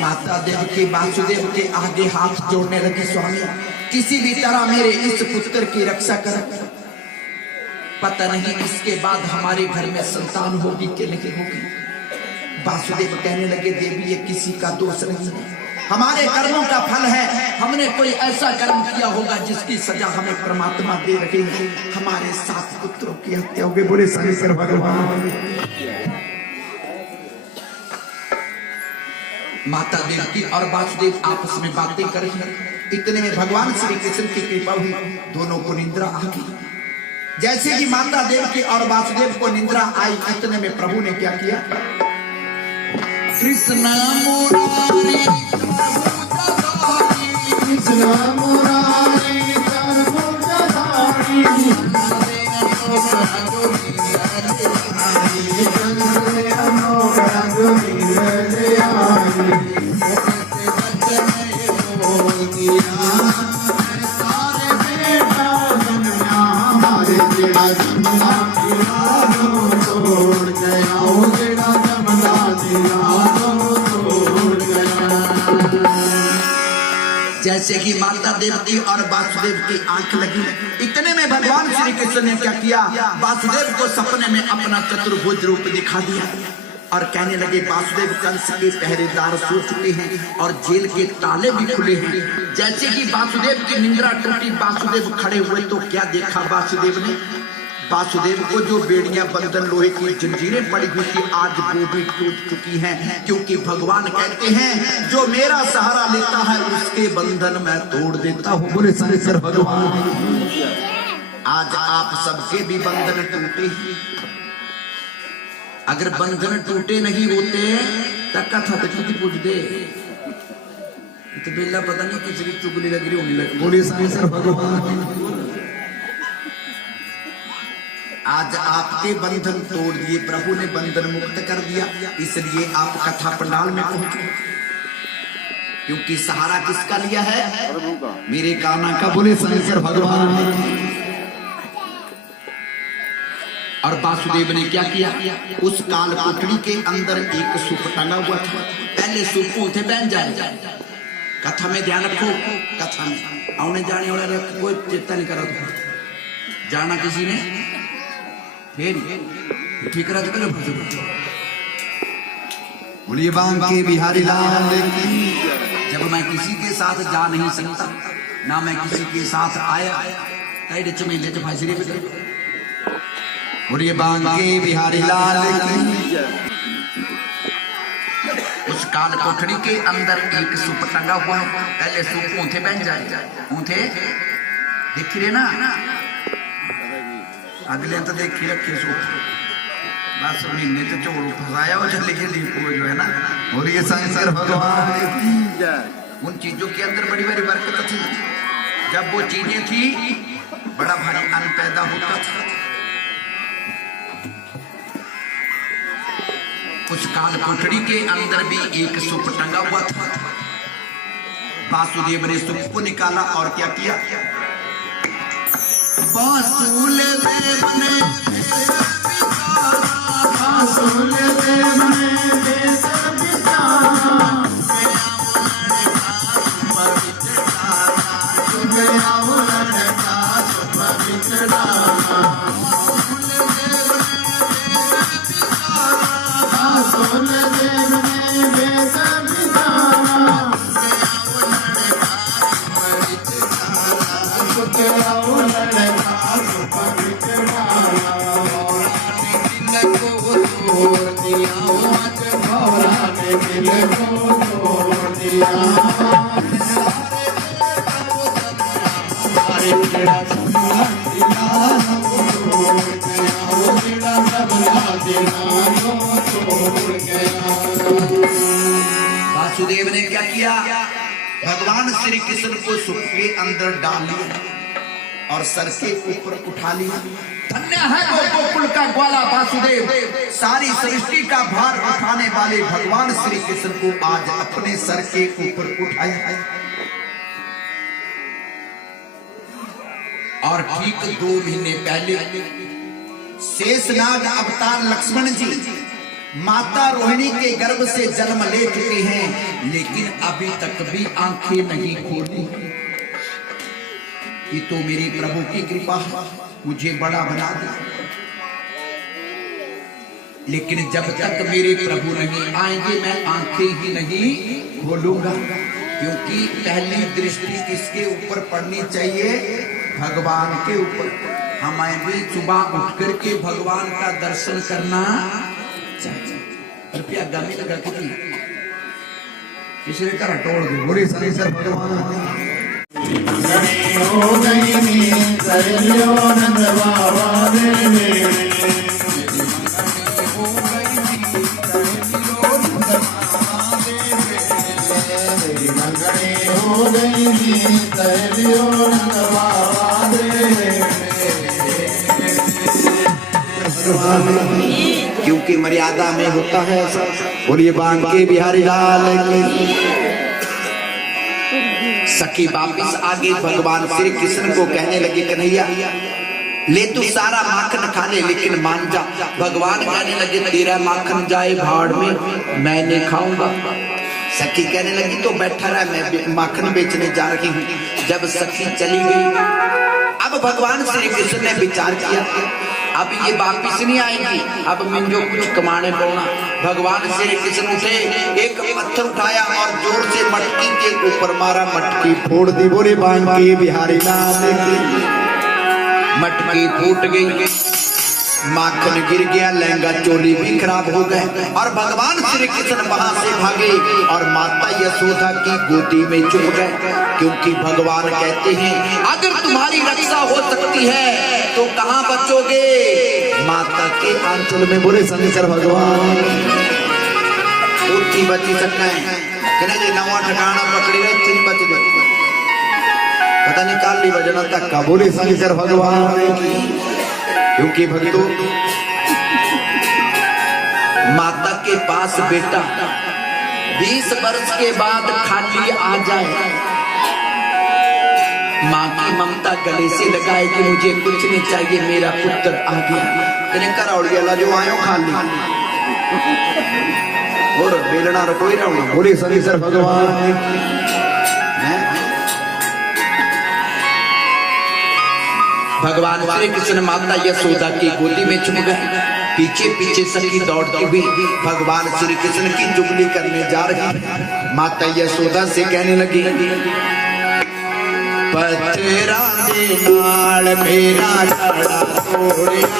माता देव के वासुदेव के आगे हाथ जोड़ने लगे, स्वामी किसी भी तरह मेरे इस पुत्र की रक्षा कर। पता नहीं इसके बाद हमारे घर में संतान होगी कि नहीं होगी। वासुदेव कहने लगे, देवी ये किसी का दोष नहीं है, हमारे कर्मों का फल है। हमने कोई ऐसा कर्म किया होगा जिसकी सजा हमें परमात्मा दे रहे हैं। हमारे 7 पुत्रों की हत्या हो गई। बोले शंकर भगवान। माता देवकी और वासुदेव आपस में बातें कर रही हैं। इतने में भगवान श्री कृष्ण की कृपा हुई, दोनों को निंद्रा आ गई। जैसे कि माता देवकी और वासुदेव को निंद्रा आई, इतने में प्रभु ने क्या किया, कृष्ण मुरारी कृष्ण मुरारी जैसे कि माता देवकी और वासुदेव की आंख लगी, इतने में भगवान श्री कृष्ण ने क्या किया, वासुदेव को सपने में अपना चतुर्भुज रूप दिखा दिया और कहने लगे, वासुदेव कंस के पहरेदार सो चुके हैं और जेल के ताले भी खुले हैं। जैसे कि वासुदेव की निंद्रा टूटी, वासुदेव खड़े हुए तो क्या देखा वासुदेव ने, वासुदेव को जो बेड़ियां बंधन लोहे की जंजीरें पड़ी हुई थी, आज वो भी टूट चुकी हैं। क्योंकि भगवान कहते हैं, जो मेरा सहारा लेता है उसके बंधन मैं तोड़ देता हूँ। बोले शंकर भगवान। आज आप सबके भी बंधन टूटे ही, अगर बंधन टूटे नहीं होते तो कथा तो पूछ दे, तो बेला पता नहीं किसी की चुगली लग रही होने लगी। बोले शंकर भगवान। आज आपके बंधन तोड़ दिए, प्रभु ने बंधन मुक्त कर दिया, इसलिए आप कथा पंडाल में पहुंचे। क्योंकि सहारा किसका लिया है, मेरे कान्हा का। बोले शंकर भगवान। और वासुदेव ने क्या किया, उस काल कोठरी के अंदर एक सूप टंगा हुआ था। पहले सूप उठे बन जाए, कथा में ध्यान रखो, कथा में आने जाने वाला कोई चेता नहीं करा, जाना किसी ने फिर ठीक रहा तो बोलिए बांके बिहारी लाल की। जब मैं किसी के साथ जा नहीं सकता, ना मैं किसी के साथ आया, कई चमेले च फांसी पे, बोलिए बांके बिहारी लाल की। उस काल कोठरी के अंदर एक सूप टंगा हुआ है। पहले सूप ऊंथे बन जाए, ऊंथे दिख रहे ना, अगले तो देखी रखे सूप, बस महीने तो चोड़ फंसाया और चले के दीपो जो है ना। और ये शंकर भगवान। उन चीजों के अंदर बड़ी बड़ी बरकत थी। जब वो चीजें थी, बड़ा भारी अन्न पैदा होता था। उस काल कोठरी के अंदर भी एक सूप टंगा हुआ था। वासुदेव ने सूप को निकाला और क्या किया, वासुदेव ने वासुदेव ने क्या किया, भगवान श्री कृष्ण को सुख के अंदर डाल लिया और सर के ऊपर उठा लिया। धन्य है वो गोकुल का ग्वाला वासुदेव, सारी सृष्टि का भार उठाने वाले भगवान श्री कृष्ण को आज अपने सर के ऊपर उठाया। और ठीक 2 महीने पहले शेषनाग अवतार लक्ष्मण जी माता रोहिणी के गर्भ से जन्म ले चुके हैं, लेकिन अभी तक भी आंखें नहीं खोली। ये तो मेरे प्रभु की कृपा है, मुझे बड़ा बना दिया। लेकिन जब तक मेरे प्रभु नहीं आएंगे मैं आंखें ही नहीं खोलूंगा, क्योंकि पहली दृष्टि किसके ऊपर पड़नी चाहिए, भगवान के ऊपर। हमें भी सुबह उठ करके भगवान का दर्शन करना चाहिए। रुपया गामी लगा किसी ने कर तोड़ दो बोले सनी सर भगवान हो गई नींद सहेलियों नंद बाबा देवे हो गई नींद सहेलियों नंद बाबा देवे। क्योंकि मर्यादा में होता है। बोलिए बांके बिहारी लाल की। सखी वापिस आगे भगवान श्री कृष्ण को कहने लगी, कन्हैया ले तू सारा माखन खा ले, लेकिन मान जा। भगवान कहने लगे, तेरा माखन जाए भाड़ में, मैं नहीं खाऊंगा। सखी कहने लगी, तो बैठा रहा, मैं माखन बेचने जा रही हूँ। जब सखी चली गई, अब भगवान श्री कृष्ण ने विचार किया, अब ये वापिस नहीं आएंगी, अब मिंजो कुछ कमाने पड़ना। भगवान श्री कृष्ण उठे, एक पत्थर उठाया और जोर से मटकी के ऊपर मारा, मटकी फोड़ दी। बोले बांके बिहारी लाल की। मटकी फूट गई, माखन गिर गया, लहंगा चोली भी खराब हो गए और भगवान श्री कृष्ण वहां से भागे और माता यशोदा की गोदी में चुप गए। क्योंकि भगवान कहते हैं, अगर तुम्हारी रक्षा हो सकती है तो कहां बचोगे, माता के आंचल में। बोले शनिचर भगवान उठी बची सकना है, नवा ठिकाना पकड़ी रहे चिन बच गए, पता नहीं काल ली बजना तक का। बोले शनिचर भगवान। क्योंकि भक्तों, माता के पास बेटा 20 वर्ष के बाद खाली आ जाए, माँ की ममता गले से लगाए कि मुझे कुछ नहीं चाहिए, मेरा पुत्र आ गया। कराउड़िया जो आयो खाली और बेलना रखोई रहूंगा। बोले शनिचर भगवान। भगवान श्री कृष्ण माता यशोदा की गोदी में चुप गए। पीछे पीछे सखी दौड़ती हुई भगवान श्री कृष्ण की चुगली करने जा रही। माता यशोदा से कहने लगी, पथरा दे नाल मेरा छड़ा तोड़िया,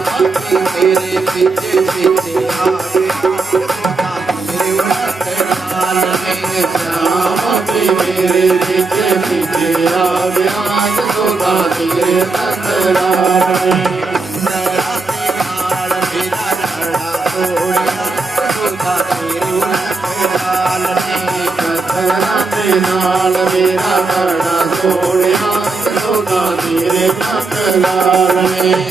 तेरे पीछे पीछे आ गया मेरे उलट लाल में श्याम भी मेरे पीछे पीछे आ गया यशोदा तेरे नंदलाल में नराते नाल मेरा रड़ा तोड़िया यशोदा तेरे उलट लाल ने कतरा के नाल मेरा बड़ा सोनिया यशोदा तेरे नंदलाल में